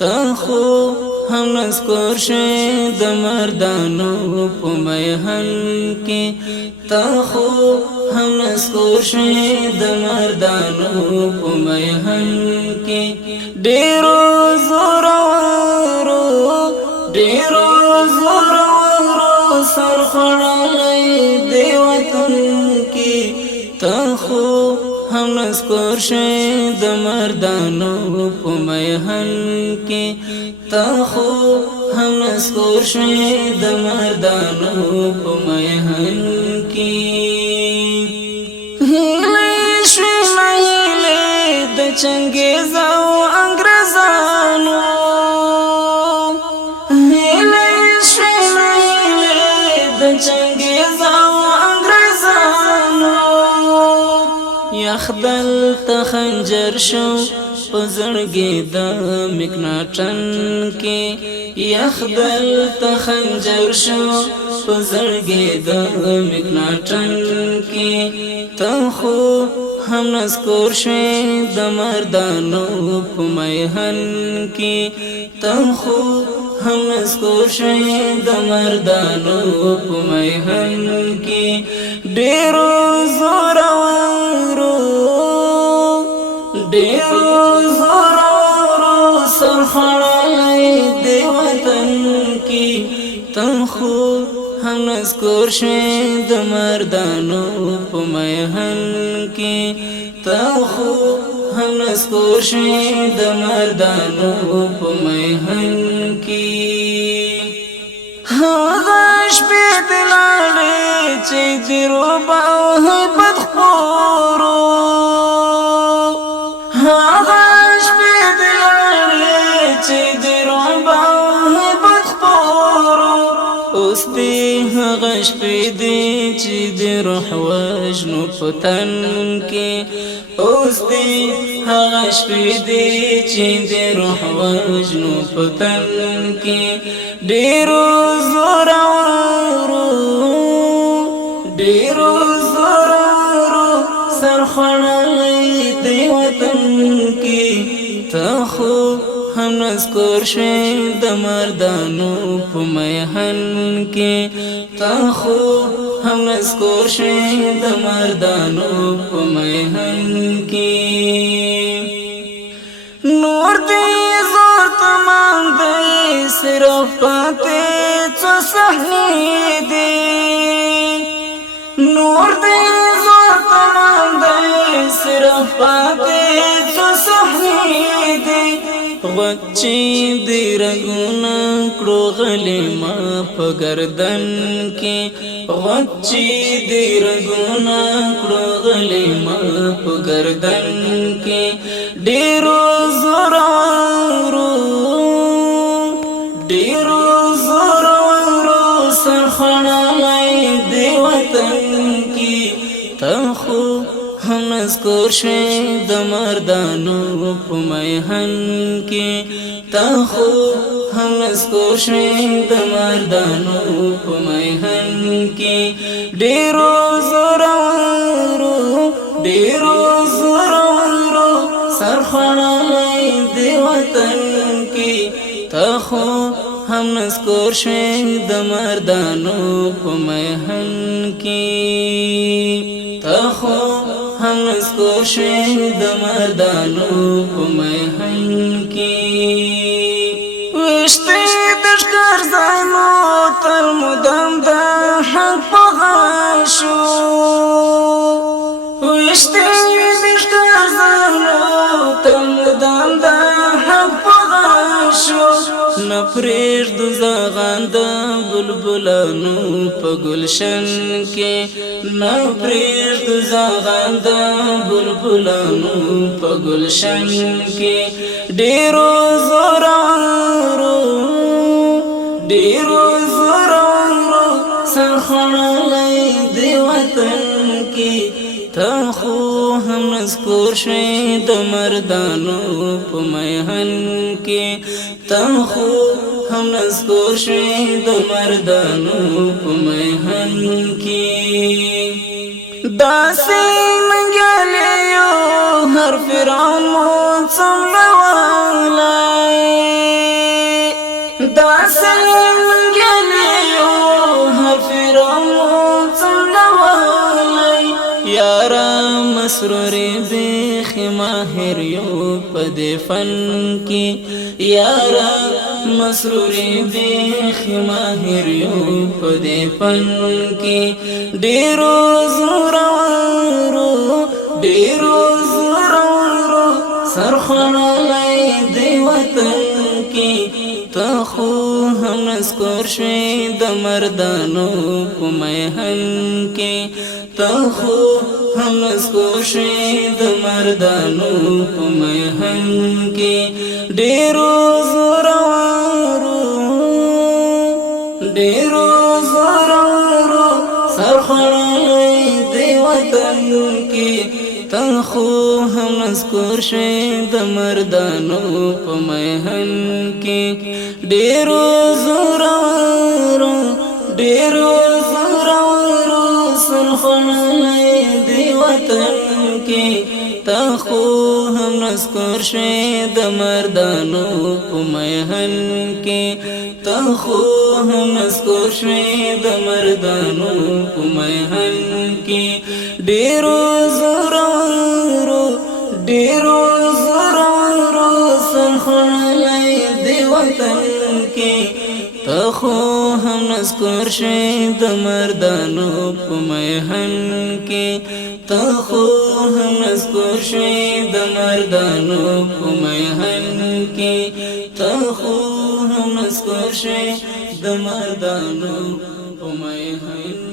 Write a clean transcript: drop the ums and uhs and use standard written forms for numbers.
تا خو هم نذکر شوی د مردانو په میهن کې تا خو هم نذکر شوی د مردانو په میهن کې ډېرو زورورو سرخړلې دی وطن کې تا خو هم نذکر شوی د مردانو په میهن کې تا خو هم نذکر شوی د مردانو په میهن کې هیلې شوی هیلې د چنګیز او انګريزانو هیلې شوی هیلې د چنګیز او انګريزانو یخدل ته خنجر شو په زړګي د مکناټن کې یخدل ته خنجر شو په زړګي د مکناټن کې ته خو هم نذکر شوی د مردانو په میهن کې ته خو هم نذکر شوی د مردانو په میهن کې ډېرو زورورو سرخړلې دی وطن کې ته خو هم نذکر شوی د مردانو په میهن کې ته خو هم نذکر شوی د مردانو په میهن کې هغه شپې د لاړې چې د روبا هیبت خپورو هغه شپې د لاړې چې د روبا هیبت خپورو اوس دې هغه شپې دې چې د روح وژنو په تن کې اوس دې هغه شپې دې چې د روح وژنو په تن کې ډېرو زورورو سرخړلې دی وطن کې ته خو هم نذکر شوی د مردانو په میهن کې ته خو هم نذکر شوی د مردانو په میهن کې نور دې زور تمام دی صرف پاتې څو صحنې دي نور دې زور تمام دی صرف پاتې څو صحنې دي غچې دې رګونه کړو غلیما په گردن کې غچې دې رګونه کړو غلیما په گردن کې ډېرو زورورو سرخړلې دی وطن کې ته خو هم نذکر شوی د مردانو په میهن کې ته خو هم نذکر شوی د مردانو په میهن کې ډېرو زورورو سرخړلې دی وطن کې ته خو هم نذکر شوی د مردانو په میهن کې ته خو هم نذکر شوی د مردانو په میهن کې وشتې د ښکار ځایونو تل مدام د حق په غاشو وشتې د ښکار ځایونو تل مدام د حق په غاشو نپریږدو زاغان د بلبلانو په ګلشن کې نپریږدو زاغان د بلبلانو په ګلشن کې ډېرو زورورو سرخړلې دی وطن کې ته خو هم نذکر شوی د مردانو په میهن کې ته خو هم نذکر شوی د مردانو په میهن کې داسې ننګیالیو هر فرعون مو څملولی دا سنگلیو هر فرعون څنډوالای یارا مسروری بیخ ماهر یو پدې فن کې یارا مسروری بیخ ماهر یو پدې فن کې ډیرو زورورو سرخړلای دی وطن کې ته خو هم نسکور شوې د مردانو په میهن کې ته خو هم نسکور شوې د مردانو په میهن کې ډیرو زورورو سرخړلای دی وطن کې ته خو هم نسکور شوې د مردانو په میهن کې ډیرو زورورو سرخړلای دی وطن کې ته خو هم نسکور شوې د مردانو په میهن کې ته خو هم نسکور شوې د مردانو په میهن کې ډیرو زورورو سرخړلای دی وطن کې ته خو هم نسکور شوې د مردانو په میهن کې ته خو هم نسکور شوې د مردانو په میهن کې ته خو هم نسکور شوې د مردانو په میهن